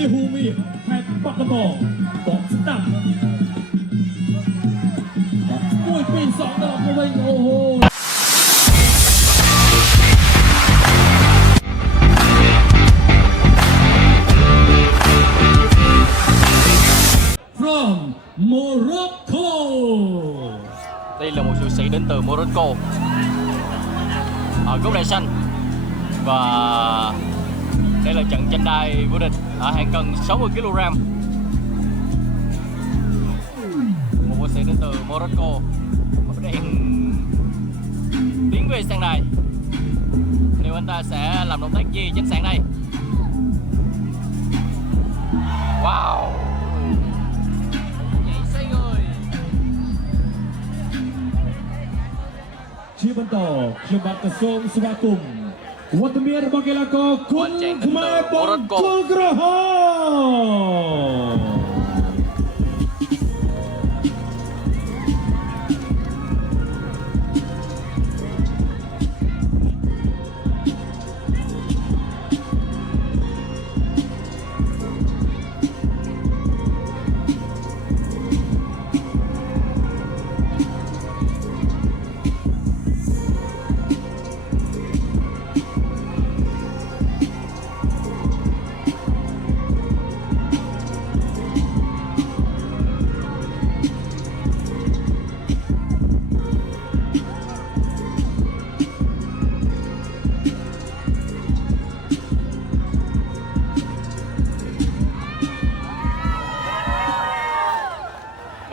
រាហូមីខេត្តបាត់ដំបងបកស្ដាប់មួយពីរសងដកទៅវិញអូហូ from Morocco. Đây là một sự sĩ đến từ Morocco ở gốc đài xanh và đây là trận tranh đai vô địch ở hạng cân 60 kg. Một võ sĩ đến từ Morocco đang tiến về sàn đài. Liệu anh ta sẽ làm động tác gì trên sàn đây? Wow! Chia bắn tỏ, khiêm bạc cờ sôm sva cùng. Quật miên bằng cái là co cuốn khmer bóng côn cờ ho.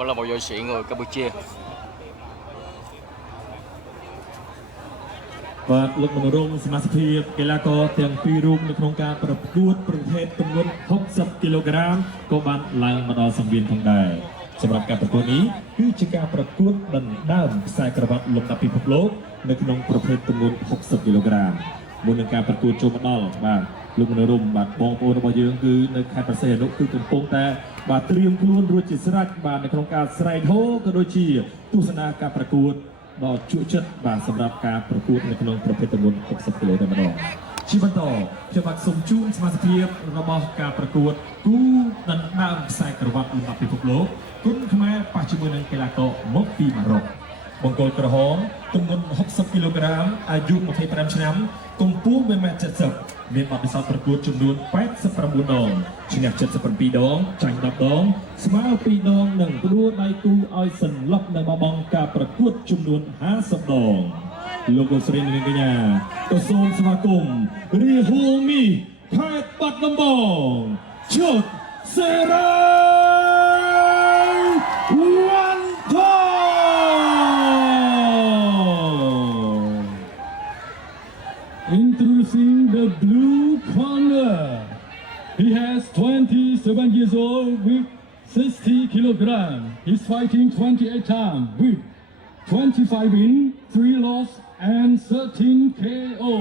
Là một võ sĩ người Campuchia. បាទលោកមនោរងសមាជិកភាពកីឡាករទាំងពីររូបនៅក្នុងការប្រកួតប្រភេទទម្ងន់60 គីឡូក្រាមក៏បានឡើងមកដល់សង្វៀនផងដែរសម្រាប់ការប្រកួតនេះគឺជាការប្រកួតដណ្ដើមខ្សែក្រវ៉ាត់លំដាប់ពិភពលោកនៅក្នុងប្រភេទទម្ងន់60 គីឡូក្រាមមុននឹងការប្រកួតចូលមកដល់បាទលោកមនោរងបាទបងប្អូនរបស់យើងគឺនៅខេត្តប្រសេះអនុគឺកំពុងតែបាទត្រៀមខ្លួនរួចជាស្រេចបាទនៅក្នុងការស្រែកហូក៏ដូចជាទស្សនាការប្រកួតដ៏ជក់ចិត្តបាទសម្រាប់ការប្រកួតនៅក្នុងប្រភេទទម្ងន់60គីឡូតែម្ដងជាបន្តខ្ញុំបាទសូមជូនសមាជិកភាពរបស់ការប្រកួតគូដណ្ដើមខ្សែក្រវ៉ាត់លំដាប់ពិភពលោកគុណខ្មែរប៉ះជាមួយនឹងកីឡាករមកពីម៉ារ៉ុកបង្គោលក្រហមទម្ងន់60គីឡូក្រាមអាយុ25ឆ្នាំកម្ពស់ 1.70 ម៉ែត្រ មានបទពិសោធន៍ប្រកួតចំនួន89ដងឈ្នះ77ដងចាញ់10ដងស្មើ2ដងនិងផ្ដួលដៃគូឲ្យសន្លប់នៅបបង់ការប្រកួតចំនួន50ដងលោកស្រីនាងកញ្ញាក៏សូមស្វាគមន៍រាហូមីខេត្តបាត់ដំបងជោគសេរីវ៉ាន់ថោ Introducing the blue corner. He has 27 years old with 60 kilograms. He's fighting 28 times with 25 wins, 3 loss, and 13 KO.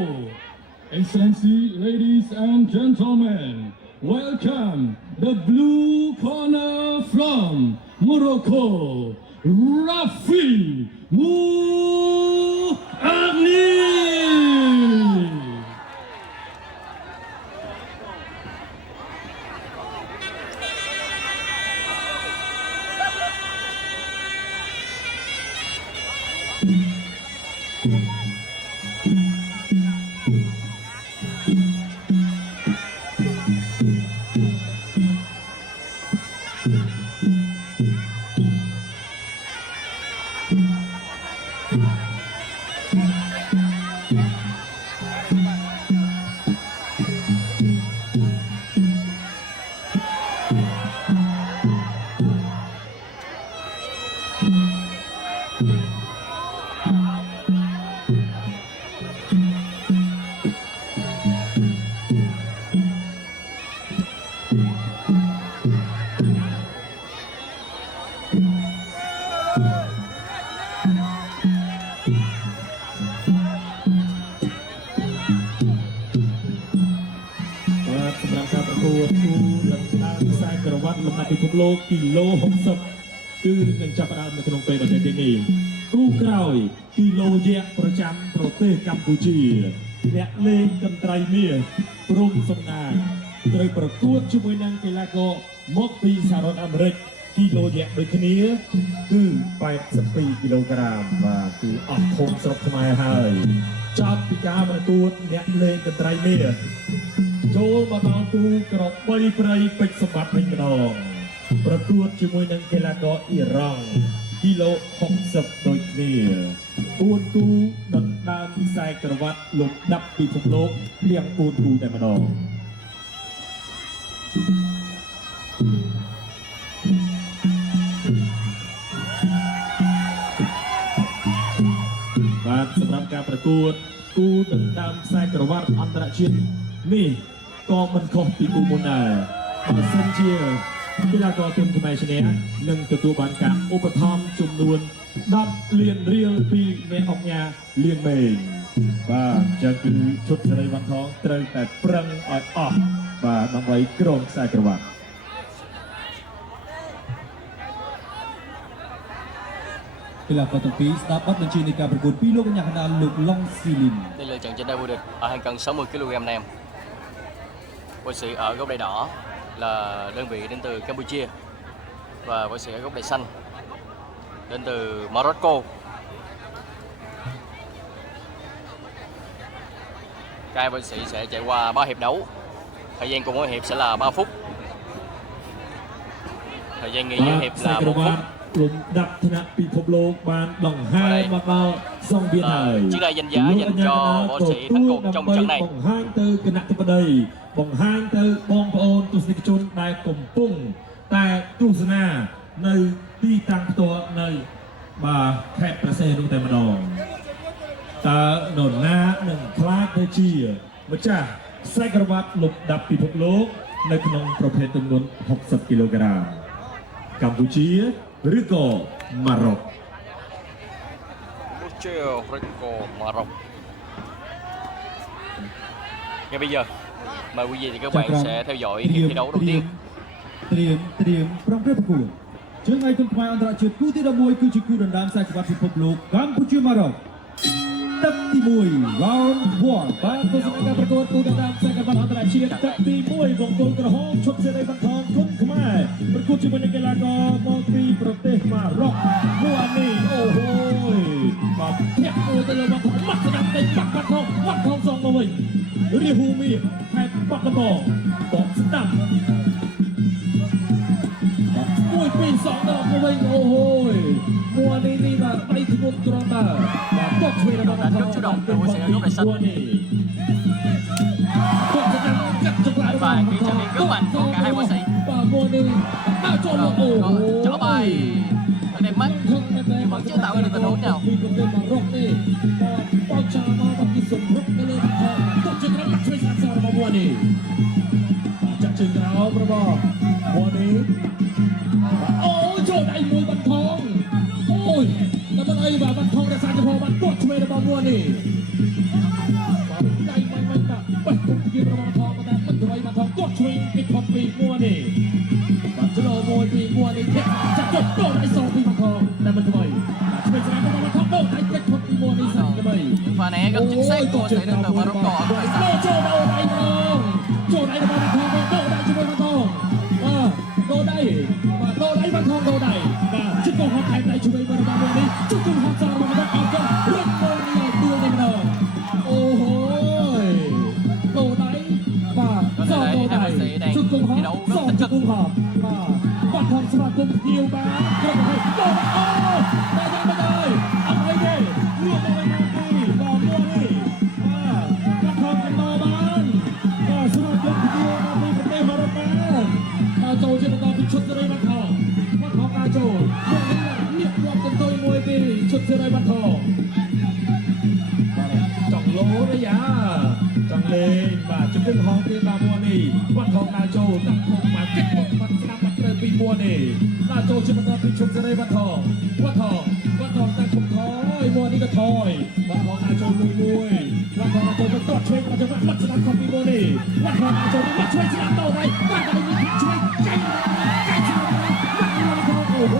Excellency, ladies and gentlemen, welcome the blue corner from Morocco, Rafi Mouagni.លោកគីឡូ60គឺនឹងចាប់ផ្ដើមនៅក្នុងពេលប្រទេសនេះគូក្រោយគីឡូយក្សប្រចាំប្រទេសកម្ពុជាអ្នកលេងកន្ត្រៃមាសព្រំសំណាង ត្រូវប្រកួតជាមួយនឹងកីឡាករមកពីសហរដ្ឋអាមេរិកគីឡូយៈដូចគ្នាគឺ82គីឡូក្រាមបាទគឺអស់ធំស្រុកខ្មែរហើយចប់ពីការប្រកួតអ្នកលេងកន្ត្រៃមាសចូលមកដល់ទូក្របីព្រៃពេជ្រសម្បត្តិវិញម្ដងប្រកួតជាមួយនឹងកីឡាករអ៊ីរ៉ង់គីឡូ60ដូចគ្នា4គូដណ្ដើមខ្សែក្រវ៉ាត់លំដាប់ពិភពលោកទាំង4គូតែម្ដងបាទសម្រាប់ការប្រកួតគូដណ្ដើមខ្សែក្រវ៉ាត់អន្តរជាតិនេះក៏មិនខុសពីគូមុនដែរបើសិនជាកីឡាករទុនខ្មែរឈ្នះនឹងទទួលបានការឧបត្ថម្ភចំនួន10លានរៀលពីអ្នកអង្គការលៀងមេងបាទអញ្ចឹងគឺឈុតសេរីវ័នថងត្រូវតែប្រឹងឲ្យអស់បាទដើម្បីគ្រងខ្សែក្រវ៉ាត់កីឡាករទាំងពីរស្ដាប់បទបញ្ជានៃការប្រកួតពីលោកកញ្ញាកណ្ដាលលោកឡុងស៊ីលីន Đây là trận tranh đua vô địch ở hàng cân 60 kg nam. Võ sĩ ở góc đai đỏ là đơn vị đến từ Campuchia và võ sĩ ở góc đai xanh đến từ Morocco. Các võ sĩ sẽ chạy qua 3 hiệp đấu. Thời gian của mỗi hiệp sẽ là 3 phút. Thời gian nghỉ giữa hiệp là 1 phút. លំដាប់ថ្នាក់ពិភពលោកបានដង្ហែមកដល់សង្វៀនហើយ Chiếc đai danh giá dành cho võ sĩ thắng cuộc trong trận này. បង្ហាញទៅគណៈធិបតីបង្ហាញទៅបងប្អូនទស្សនិកជនដែលកំពុងតែទស្សនានៅទីតាំងផ្ទាល់នៅបាទខេត្តព្រះសីហនុតែម្ដងតើនរណានឹងខ្លាចទៅជាម្ចាស់ខ្សែក្រវ៉ាត់លំដាប់ពិភពលោកនៅក្នុងប្រភេទទម្ងន់60គីឡូក្រាមកម្ពុជាឬក៏ម៉ារ៉ុក Rico Maroc. Ngay bây giờ mời quý vị và các bạn sẽ theo dõi hiệp thi đấu đầu tiên. ត្រៀមប្រំប្រែប្រកួតជើងឯកខ្មែរអន្តរជាតិគូទី11គឺជាគូដណ្ដើមខ្សែក្រវ៉ាត់ពិភពលោកកម្ពុជាម៉ារ៉ុកទឹកទី1 round 1បាទទស្សនាការប្រកួតគូដណ្ដើមខ្សែក្រវ៉ាត់អន្តរជាតិទឹកទី1បង្គោលក្រហមឈុតសេរីវ័នថងគុណខ្មែរប្រកួតជាមួយនឹងកីឡាករមកពីប្រទេសម៉ារ៉ុកមួយនេះអូហូយបាទធាក់មួយទៅលើវ័នថងមកស្ដាប់តែបាក់វ័នថងសងមកវិញរាហូមីខេត្តបាត់ដំបងបកស្ដាប់មួយពីរសងដល់មកវិញអូហូយមួយនេះបាទដៃធ្ងន់ត្រង់ដែរបាទបកឆ្វេងរបស់ថងជុំដំទៅសេរីនេះVà khi trận này cứu mạnh của cả hai võ sĩ. Trở bài đẹp mắt nhưng vẫn chưa tạo ra được tình huống nào. Chặt chừng áo mua đi. Ôi trời ơi mùi bắn thong. Ôi nó bên đây và bắn thong đã sai cho họ bắn bọt cho mình mua đi. Đây mình đã bật cùng kia bắn thong mà ta bật rồi bắn thong bọt cho mình cái con bị mua đi. Bắn cho nó mùi bị mua đi thế chặt chốt đổ lại sau bị bắn thong đã mình thôi. Mình sẽ làm bắn thong đâu lại cái con bị mua đi sao như vậy. Những pha né rất chính xác của sẽ đến từ Morocco ở đội xanh. Chỗ đâu đây không? Chỗ này là bắn thong đâu đây cho mình bắn thong. Đồ đây và đồ đây bắn thong đồ đây và chiếc cầu hot này này chúng mình bắn thong đi chúc cùng hot ra mà nó áo cho lên ngôi này đưa lên đầu ôi đồ đấy và do đồ này chúc cùng hot do cùng hot và bắn thong sẽ là cùng nhiều ba không phải đồ ô đây ăn đây đi mua đồ này đi và mua đi và bắn thong cái đồ bán và sẽ là cùng nhiều ba mươi vấn đề mà nó bánចូលជាបន្តពីឈុតសេរីវ័នថងការចូលមកនេះលៀបរាប់ទៅទុយមួយពីឈុតសេរីវ័នថងចង់លោទេយ៉ាចង់លេងបាទជិះហងពីតាមមួយនេះវ័នថងការចូលដាក់ធំមកគិតមកបាត់ស្ដាប់បាត់ត្រូវពីមួយនេះការចូលជាបន្តពីឈុតសេរីវ័នថងតែធំថយមួយនេះក៏ថយវ័នថងការចូលមួយវ័នថងការចូលទៅឆ្វេងមកទៅបាត់ស្ដាប់ខំពីមួយនេះវ័នថងការចូលមកឆ្វេងស្ដាប់ទៅហើយបាត់ទៅនេះឆ្វេងចាញ់โอ้โห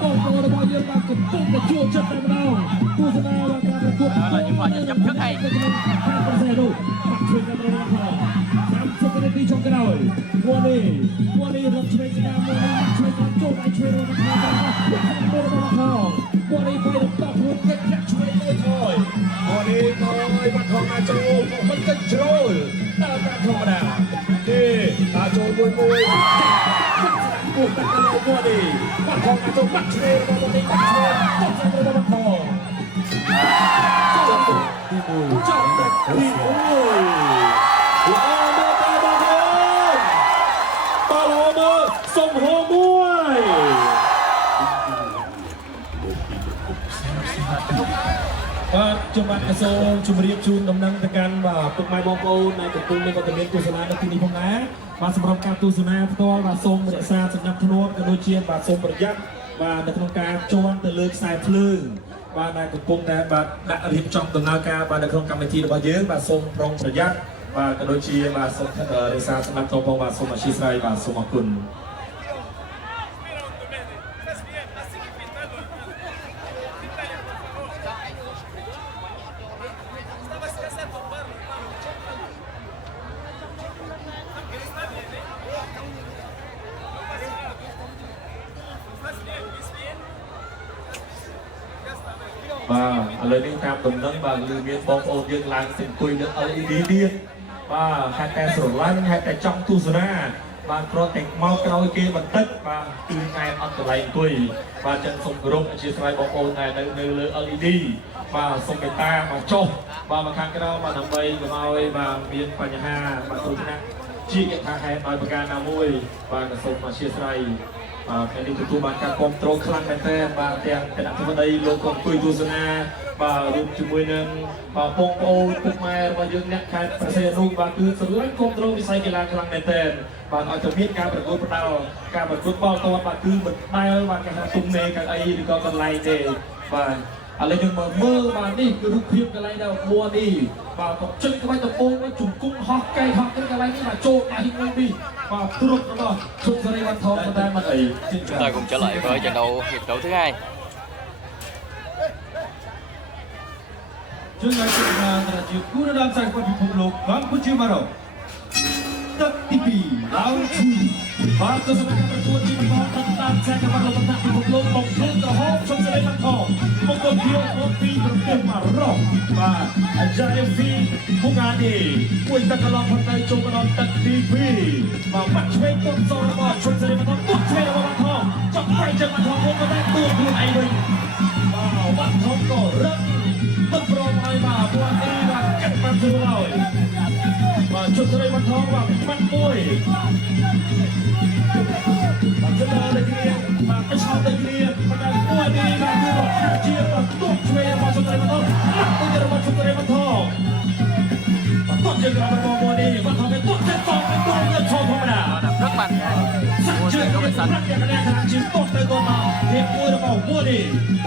กองโตរបស់យើងបានកំពុងតែជួបចិត្តតែម្ដងទស្សនាការប្រកួត Đó là những pha tranh chấp rất hay. បាត់ឆ្វេងទៅរបស់ ហើយមួនេះរត់ឆ្វេងស្ដាំមួនេះឆ្វេងស្ដាំចូលដៃឆ្វេងរត់មកខាងមួនេះបាយទៅតោះខ្លួនគេចាក់ឆ្វេងមួយហើយមួនេះទៅបាត់ផងអាចចូលមិនតិចជ្រុលតាមតាមធម្មតាទេអាចចូលមួយពុះតាក់កលោមួនេះបាត់ផងអាចចូលបាត់ឆ្វេងរបស់មួនេះបាត់ឆ្វេងតោះឆ្វេងរបស់បាត់ផងចាប់ទឹកទី1ល្អមកតែបងប្អូនបាល់ហូមសុំហូមមួយបាទខ្ញុំបាទសូមជម្រាបជូនដំណឹងទៅកាន់បាទពុកម៉ែបងប្អូនដែលកំពុងមានវត្តមានទស្សនានៅទីនេះផងដែរបាទសម្រាប់ការទស្សនាផ្ទាល់បាទសូមរក្សាសណ្ដាប់ធ្នាប់ក៏ដូចជាបាទសូមប្រយ័ត្នបាទនៅក្នុងការជន់ទៅលើខ្សែភ្លើងបាទដែលកំពុងតែបាទដាក់រៀបចំដំណើរការបាទនៅក្នុងកម្មវិធីរបស់យើងបាទសូមប្រុងប្រយ័ត្នបាទក៏ដូចជាបាទសូមរក្សាសណ្ដាប់ធ្នាប់ផងបាទសូមអធិស្ឋានបាទសូមអរគុណបាទឥឡូវនេះតាមដំណឹងបាទគឺមានបងប្អូនយើងឡើងទៅអង្គុយលើ LED ទៀតបាទហេតុតែស្រឡាញ់ហេតុតែចង់ទស្សនាបាទគ្រាន់តែមកក្រោយគេបន្តិចបាទគឺថ្ងៃអត់កន្លែងអង្គុយបាទចឹងសូមគោរពអធិស្ឋានបងប្អូនដែលនៅលើ LED បាទសូមមេត្តាមកចុះបាទមកខាងក្រៅបាទដើម្បីកុំឲ្យបាទមានបញ្ហាបាទគ្រោះថ្នាក់ជាយថាហេតុដោយប្រការណាមួយបាទក៏សូមអធិស្ឋានថ្ងៃនេះទទួលបានការគ្រប់គ្រងខ្លាំងមែនទែនបាទទាំងគណៈធិបតីលោកក៏អង្គុយទស្សនាបាទរួមជាមួយនឹងបងប្អូនពុកម៉ែរបស់យើងអ្នកខេត្តប្រសេរូបបាទគឺស្រឡាញ់គ្រប់គ្រងវិស័យកីឡាខ្លាំងមែនទែនបាទឲ្យតែមានការប្រកួតផ្ដាល់ការប្រកួតបាល់ទាត់បាទគឺមិនដែលបាទគេថាទុំនេកៅអីឬក៏កន្លែងទេបាទឥឡូវយើងមកមើលបាទនេះគឺរូបភាពកន្លែងដែលមួនេះបាទក៏ជិះក្បាច់ដំបូងជង្គង់ហោះកែហោះទៅកន្លែងនេះបាទចូលដៃមួយនេះបាទទ្រុបរបស់ជុំសេរីវត្ថុតែមិនអី Chúng ta cùng trở lại với trận đấu hiệp đấu thứ hai. chương trình của nhà là chiếc cú đã đam say qua bị phục lục Campuchia mà rồiទឹកទី2 round 2បាទទស្សនកិច្ចប្រកួតជាបន្តតាមខ្សែក្បាច់លោកតាពិភពលោកមកព្រឹកទៅហូបជុំសេរីវត្ថុមកគល់គៀវមកពីប្រទេសម៉ារ៉ុកបាទអាចារ្យហ្វីមុងានីមួយទឹកកន្លងផុតទៅចូលមកដល់ទឹកទី2បាទបាត់ឆ្វេងទៅសររបស់ជុំសេរីវត្ថុបាត់ឆ្វេងរបស់វត្ថុចង់បែកចឹងវត្ថុមកតែទួខ្លួនឯងវិញបាទវត្ថុក៏រឹងមិនព្រមឲ្យបាទពួកនេះបាទកាត់បានទៅហើយបាទជុំសេរីវត្ថុបាទបាត់មួយបាទជុំដល់គ្នាបាទប្រឆាំងទៅគ្នាបាទពួកនេះបាទគឺរត់ជាបាទទុកឆ្វេងរបស់ជុំសេរីវត្ថុទៅរបស់ជុំសេរីវត្ថុបាទទុកជារបស់ពួកនេះបាទเขาទុកជាតទៅទៅឈប់ធម្មតា Rất mạnh của trận đấu xanh. ជាតទៅទៅមកនេះមួយរបស់ពួកនេះ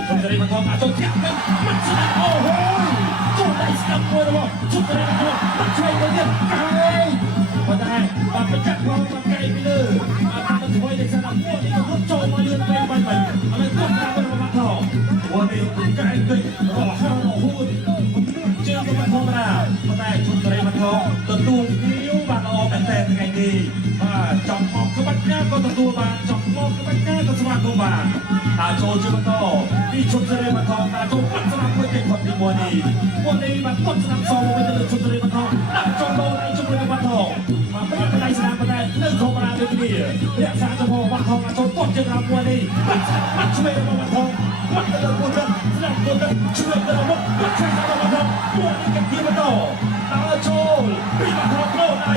ជុំសេរីវត្ថុអាចទៅធាក់ទៅមិនស្ដាប់អូហូចូលដៃស្ដាប់មួយរបស់ជុំសេរីវត្ថុបាត់ឆ្វេងទៅទៀតហើយប៉ុន្តែបាទប្រចាំផងមកកែពីលើបាទទៅធ្វើឲ្យស្ដាប់ពួកនេះក៏ចូលមកលឿនពេកបាញ់ឥឡូវគាត់តាមរបស់វត្ថុពួកនេះកែគិតរហ័សរហួនជើងក៏មិនធម្មតាប៉ុន្តែជុំសេរីវត្ថុទទួលភ្ញៀវបាទល្អមែនតើថ្ងៃនេះបាទចង់មកក្បាច់ណាក៏ទទួលបានចង់មកក្បាច់ណាក៏ស្វាគមន៍បានតាចូលជាបន្តពីជុំសេរីវត្ថុតាចូលបាត់ស្នាមមួយគេផុតពីមួយនេះបាទគាត់ស្នាមសងមួយទៅលើជុំសេរីវត្ថុដាក់ចូលដល់ឯជុំសេរីវត្ថុបាទប្រកបដៃស្នាមប៉ុន្តែនៅធម្មតាដូចគ្នារក្សាចំហវត្ថុអាចចូលគាត់ជាតាមមួយនេះបាត់ឆ្វេងរបស់វត្ថុបាត់ទៅលើមួយស្នាមមួយទៅឆ្វេងទៅមកបាត់ឆ្វេងរបស់វត្ថុមួយនេះគេបន្តដើរចូលពីវត្ថុចូលដៃ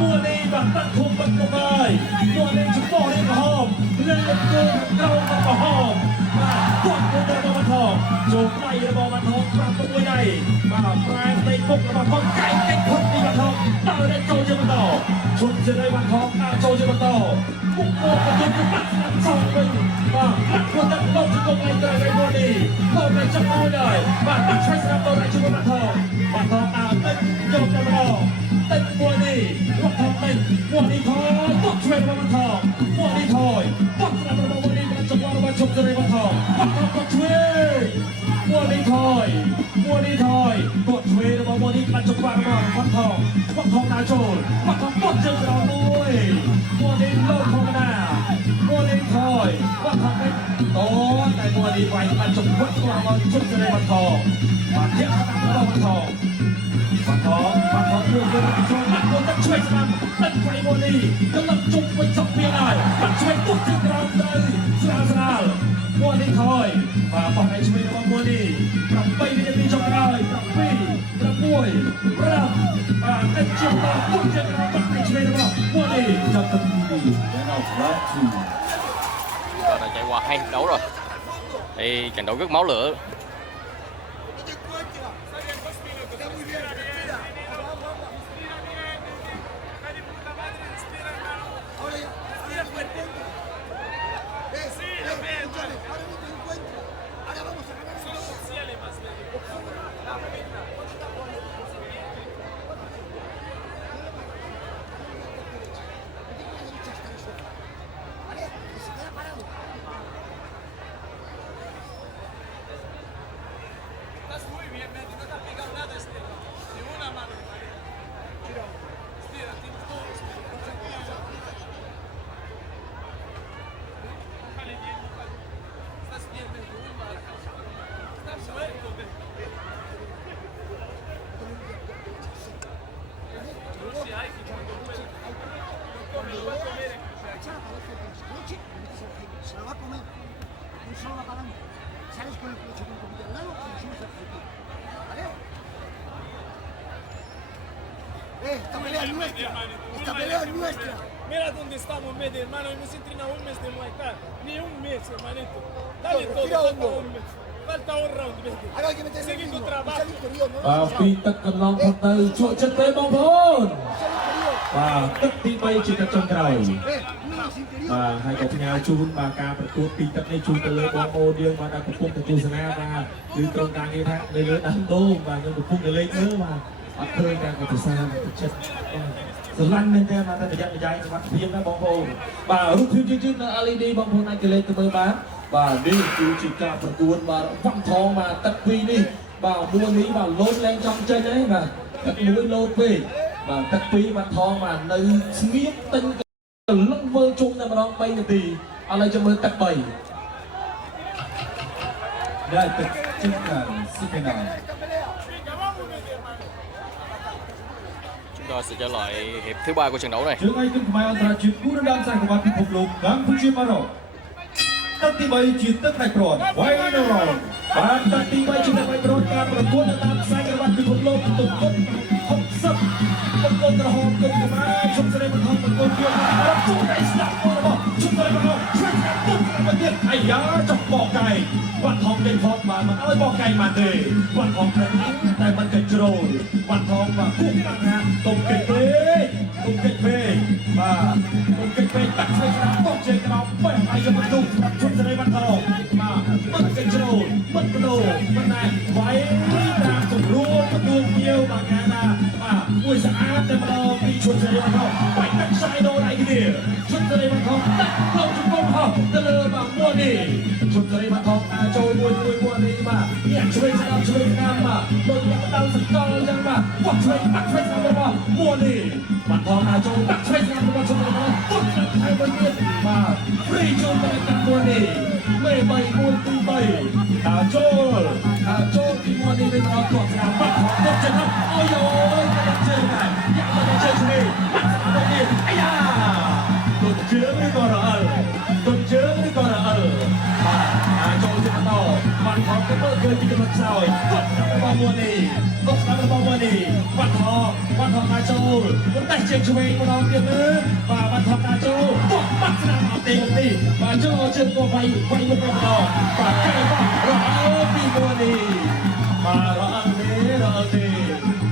មួយនេះបាទបាត់ធំបាត់មកហើយមួយនេះចំពោះនេះក៏ហមលើកគោលក្រោមក៏ហមបាទគាត់ទៅរបស់វត្ថុចូលដៃរបស់វត្ថុប្រាប់មួយដៃបាទប្រែផ្ទៃពុករបស់គាត់កែកិច្ចផុតពីវត្ថុដើរចូលជាបន្តជុំសេរីវត្ថុដើរចូលជាបន្តពុកមកទៅបាត់ស្នាមសងវិញបាទគាត់ទៅលោកជង្គង់ឯងទៅឯមួយនេះគាត់ទៅចាប់មួយដែរបាទបាត់ឆ្វេងស្នាមទៅឯជុំវត្ថុវត្ថុដើរទៅយកទៅម្ដងតិចមួយនេះវត្ថុតិចមួយនេះថយទុកឆ្វេងរបស់វត្ថុមួយនេះថយបាត់ស្នាមរបស់មួយនេះបានចាប់របស់ជុំសេរីវត្ថុវត្ថុគាត់ឆ្វេងមួយនេះថយគាត់ឆ្វេងរបស់មួយនេះបានចាប់របស់វត្ថុ วัดทองนาโจลวัดทองต้นเจอเราด้วยมัวนี้โลดธรรมดามัวนี้ถอยวัดทองเป็นโตแต่มัวนี้ไว้มาจบวัดตัวมาชุดจะได้วัดทองมาเทียบกับเราวัดทองเรื่องเรื่องชมนักบอลต้องช่วยสนามตั้งไฟมัวนี้กำลังจุกไปจับเพียงได้มันช่วยตุ๊กที่เราเลยสนามมัวนี้ถอยมาป้องกันช่วยในมัวนี้ปรับไปในปีจบได้ปรับปีปรับมวยรับได้เจียมตาตุ๊กที่เราปรับไปช่วยในมัวนี้จับตะปีแล้วเราพลาดที Rồi là chạy qua 2 hiệp đấu rồi. Đây trận đấu rất máu lửa. Se la va a comer. Un solo la palanca. Sales con el coche con comida al lado y subes al coche. ¿Vale? Esta pelea es nuestra. Esta pelea es nuestra. Mira dónde estamos, medio hermano. Hemos entrenado un mes de Muay Thai. Ni un mes, hermanito. Dale todo, falta un mes. Falta un round, medio. Ahora hay que meterse en Seguir el tu interior. trabajo. Es el interior, ¿no? បាទពីទឹកកន្លងផុតទៅជក់ចិត្តទេបងប្អូន Es el interior. បាទទឹកទី3ជាទឹកចុងក្រោយ No es interior. បាទហើយក៏ផ្ញើជូនបាទការប្រកួតពីទឹកនេះជូនទៅលើបងប្អូនយើងបាទដែលកំពុងទៅទស្សនាបាទឬក្រុមការងារថានៅលើដាំដូងបាទយើងកំពុងទៅលេងមើលបាទអត់ឃើញការកត់សាទឹកចិត្តស្រឡាញ់មែនតើបាទតែប្រយ័ត្នប្រយែងសុខភាពណាបងប្អូនបាទរូបភាពជឿនៅ LED បងប្អូនអាចទៅលេងទៅមើលបានបាទនេះគឺជាការប្រកួតបាទវ៉ាំថងបាទទឹកពីរនេះបាទមួយនេះបាទលោតឡើងចង់ចេញហើយបាទទឹកមួយលោតពេកបាទទឹកពីរបាទថងបាទនៅស្ងៀមទិញ លឹងធ្វើជុំតែម្ដង3នាទីឥឡូវចាំមើលទឹក3 Đã tập chức là Super Nào. Chúng ta sẽ trở lại hiệp thứ 3 của trận đấu này. Trước ai cũng phải ăn ra chuyện cú đam sai của bạn thì phục lục Campuchia mà rồi. Tất tí bay chuyện tất này rồi. Quay rồi. Bạn tất tí bay chuyện tất này rồi. Các bạn cuốn đam sai của bạn thì phục lục tụt tụt không sấp. Không có trở hồn cực của bạn. Chúng ta đây một thông một câu chuyện. Chúng ta snap vào đó. Chúng ta đây một thông. Chúng ta tụt ra một tiết. Ai giá chọc bỏ cày. Bạn thông lên phót mà ơi bỏ cày mà thế. Bạn thông lên ánh tại bạn kịch rồi. Bạn thông mà cũng đang hàng tông kịch bê. Tông kịch bê. Và tông kịch bê đặt xây ra tông trên cái đó. Bởi ai cho bạn đúng. Chúng ta đây bạn thông. Mà mất kịch rồi. Mất cái đồ. Mất này. Váy làm cũng luôn. Mất luôn nhiều mà cái là. Mà ui xa áp cho mà đâu. Đi chuột ra đây bạn thông. Bánh đặt sai đồ này cái gì. Chúng ta đây bạn thông. Đặt không chúng công học. Ta lơ mà mua đi. Chúng ta đây bạn thông. À trôi mua đi mà. Nhẹ chơi ra mà. Đôi nhạc đau thật con chân mà. Quạt chơi bắt chơi ra mà. Mua đi. Bạn thông à trôi bắt chơi ra mà. Chúng ta đây tốt thật hai bên nhiên. Mà free chung ta đây mua đi. Mê bầy mua tư bầy. À trôi thì mua đi bên đó tuột ra. Bắt họ tốt chân không. Ôi dồi cái đánh chơi này. Nhạc mà đánh chơi cho đi. Bắt ra bên đi. Ây da. Tuột chướng đi con ở. Tuột chướng đi con ở. Mà trôi thì bắt đầu. Bạn họ cái mơ cười thì cái mặt sao. Tuột ra bên bóng mua đi. Tuột ra bên bóng mua đi. Bạn họ à trôi. Vẫn đánh chơi cho mình một đồng tiền nữa. Và bạn họ à trôi. Tuột bắt ra vào tiền một tí. Và trôi chân cô vay một bên đó. Và cây vào. Rõ đi mua đi. Mà rõ đi.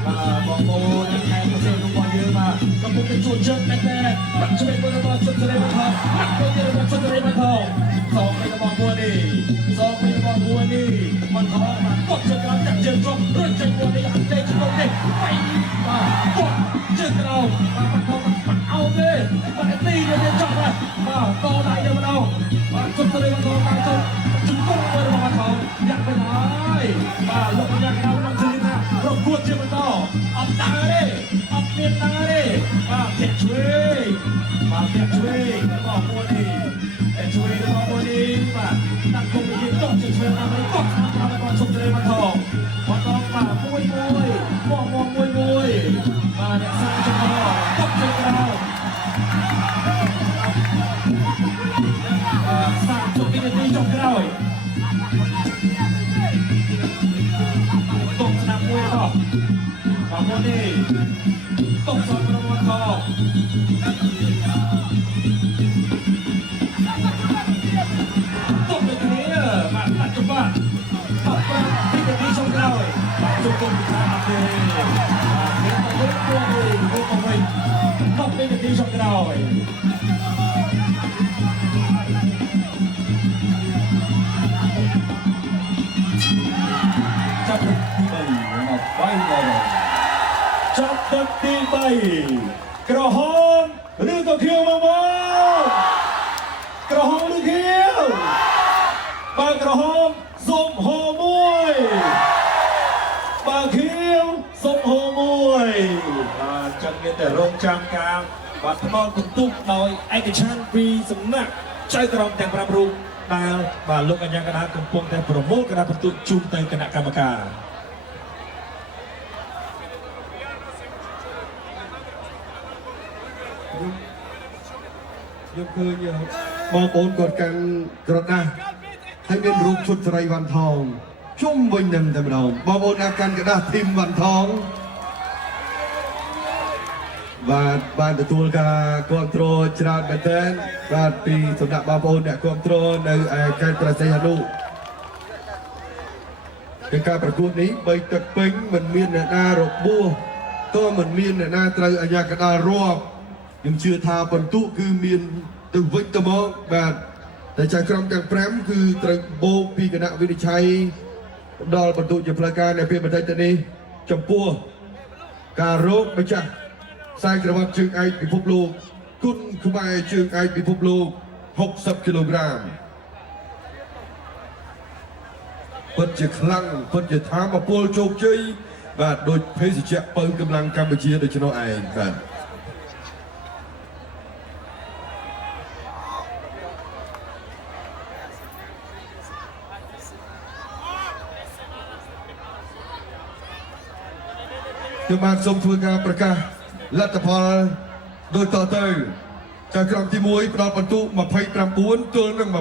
Mà bóng bố đang thay một xe không bao nhiêu mà. Có một cái chuột chân đánh nè. Bắt cho mình một đồng chuột cho đây bạn họ. Bắt cho mình một chuột cho đây bạn họ. Xong mình có bóng mua đi. Bạn họ mà cột chân cái đó chặt chân cho. Rồi chân mua đi ăn đây chứ không đi. Vay mà cột chân cái đầu. Mà bạn họ bắt áo đi. Bạn hãy đi cho bên trong này. Mà to lại cho bạn đâu. Và chuột cho đây bạn họ. Bạn cho chúng không quên bạn họ. Nhặt bên này. Và lục nhặt nào năm chân ra. Rồi cuột chân bạn to. Ốc đá đi. Ốc មានតាទេបាទធាក់ឆ្វេងបាទធាក់ឆ្វេងរបស់មួយនេះធាក់ឆ្វេងរបស់មួយនេះបាទដាក់គុំនិយាយតោះជាឆ្វេងតាមនេះតោះតាមរបស់ជុំត្រីមកថងបាទបាទមួយបាទអ្នកសាច់ចំហតោះទៅក្រោយ30 វិនាទីចុងក្រោយតុកស្នាប់មួយរបស់មួយនេះតុកសតប្រមថងតុកទៅគ្នាបាទតាច់ច្បាស់5 វិនាទីចុងក្រោយជុំគុំពិសាអត់ទេមានទៅវិញ10 វិនាទីចុងក្រោយចាប់ទី3មកបាយដល់ចាប់ទឹកទី3ក្រហមឬក៏ខៀវមកក្រហមឬខៀវបើក្រហមសុំហោមួយបើខៀវសុំហោមួយបាទចឹងមានតែរងចាំការបាទផ្ដល់បន្ទុកដោយឯកច្ឆន្ទពីសំណាក់ចៅក្រមទាំង5រូបដែលបាទលោកអញ្ញាកណ្ដាលកំពុងតែប្រមូលកណ្ដាលបន្ទុកជូនទៅគណៈកម្មការខ្ញុំឃើញបងប្អូនគាត់កាន់ក្រដាស់ហើយមានរូបឈុតស្រីវ៉ាន់ថងជុំវិញនឹងតែម្ដងបងប្អូនអាចកាន់ក្រដាស់ធីមវ៉ាន់ថងបានទទួលការគ្រប់គ្រងច្រើនមែនទែនបាទពីសំណាក់បងប្អូនអ្នកគ្រប់គ្រងនៅឯខេត្តព្រះសីហនុក្នុងការប្រកួតនេះបីទឹកពេញមិនមានអ្នកណារបួសក៏មិនមានអ្នកណាត្រូវអាជ្ញាកណ្ដាលរាប់ខ្ញុំជឿថាបន្ទុកគឺមានទៅវិញទៅមកបាទតែចៅក្រមទាំង5គឺត្រូវបូកពីគណៈវិនិច្ឆ័យផ្ដល់បន្ទុកជាផ្លូវការនៅពេលបន្តិចទៅនេះចំពោះការរកម្ចាស់ខ្សែក្រវ៉ាត់ជើងឯកពិភពលោកគុណខ្មែរជើងឯកពិភពលោក60 គីឡូក្រាមពិតជាខ្លាំងពិតជាធម៌ពលជោគជ័យបាទដោយភេសជ្ជៈបើកម្លាំងកម្ពុជាដូច្នោះឯងបាទខ្ញុំបានសូមធ្វើការប្រកាសលទ្ធផលដូចតទៅចៅក្រមទី1ផ្ដល់បន្ទុក29ទល់នឹង28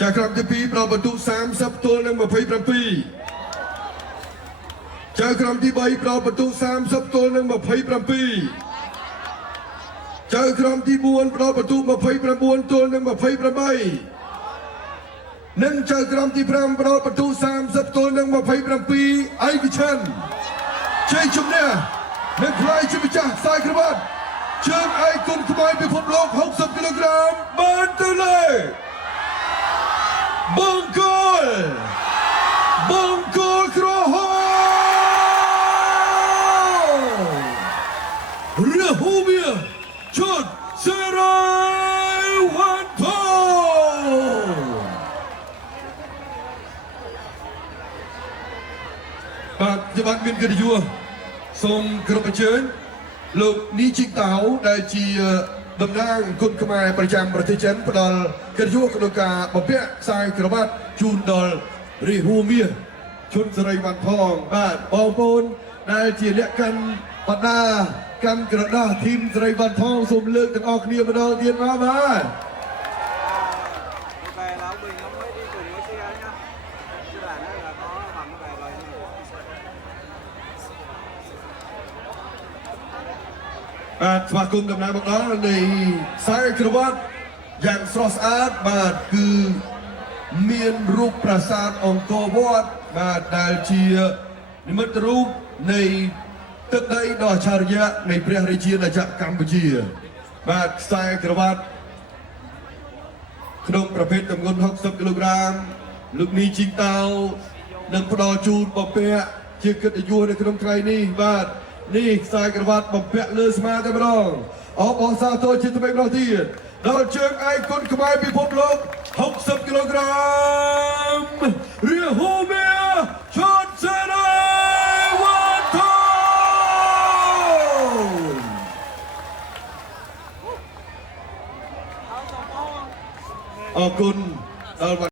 ចៅក្រមទី2ផ្ដល់បន្ទុក30ទល់នឹង27ចៅក្រមទី3ផ្ដល់បន្ទុក30ទល់នឹង27ចៅក្រមទី4ផ្ដល់បន្ទុក29ទល់នឹង28និងចៅក្រមទី5ផ្ដល់បន្ទុក30ទល់នឹង27ឯកច្ឆន្ទជ័យជំនះនិងខ្លាយជាម្ចាស់ខ្សែក្រវ៉ាត់ជើងឯកគុណខ្មែរពិភពលោក60 គីឡូក្រាមបានទៅលើបង្គោលក្រហមរហូមៀឈុតសេរីវ៉ាន់ថងបាទជាបានមានកិត្តិយសសូមគោរពអញ្ជើញលោកនីជីកតៅដែលជាតំណាងគុណខ្មែរប្រចាំប្រទេសចិនផ្ដល់កិត្តិយសក្នុងការបំពាក់ខ្សែក្រវ៉ាត់ជូនដល់រាជហូមៀឈុនសេរីវ៉ាន់ថងបាទបងប្អូនដែលជាលក្ខខណ្ឌបដាកាន់ក្រដាស់ធីមសេរីវ៉ាន់ថងសូមលើកទាំងអស់គ្នាម្ដងទៀតមកបាទបាទស្វាគមន៍ដំណើរមកដល់នៃខ្សែក្រវ៉ាត់យ៉ាងស្រស់ស្អាតបាទគឺមានរូបប្រាសាទអង្គរវត្តបាទដែលជានិមិត្តរូបនៃទឹកដីដ៏អច្ឆរិយៈនៃព្រះរាជាណាចក្រកម្ពុជាបាទខ្សែក្រវ៉ាត់ក្នុងប្រភេទទម្ងន់60 គីឡូក្រាមលោកនីជីងតៅនឹងផ្ដល់ជូនបំពាក់ជាកិត្តិយសនៅក្នុងថ្ងៃនេះបាទនេះខ្សែក្រវ៉ាត់បំពាក់លើស្មាតែម្ដងអបអរសាទរជាថ្មីម្ដងទៀតដល់ជើងឯកគុណខ្មែរពិភពលោក60 គីឡូក្រាមរាហូមៀឈុតសេរីវ៉ាន់ អរគុណដល់